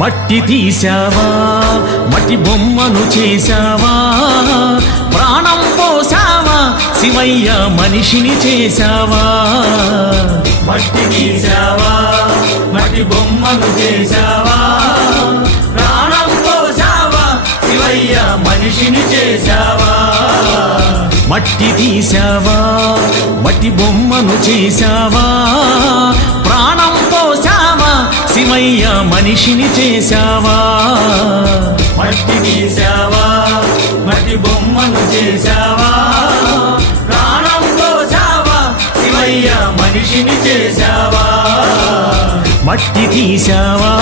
మట్టి తీసావా మట్టి బొమ్మను చేశావా ప్రాణం పోసావా శివయ్య మనిషిని చేశావా మట్టి తీసావా మట్టి బొమ్మను చేశావా ప్రాణం పోసావా శివయ్య మనిషిని చేశావా మట్టి తీసావా మట్టి బొమ్మను చేశావా ప్రాణం పోసావా శివయ్య మనిషిని చేశావా మట్టి తీసావా మట్టి బొమ్మను చేశావా ప్రాణం పోసావా శివయ్య మనిషిని చేశావా మట్టి తీసావా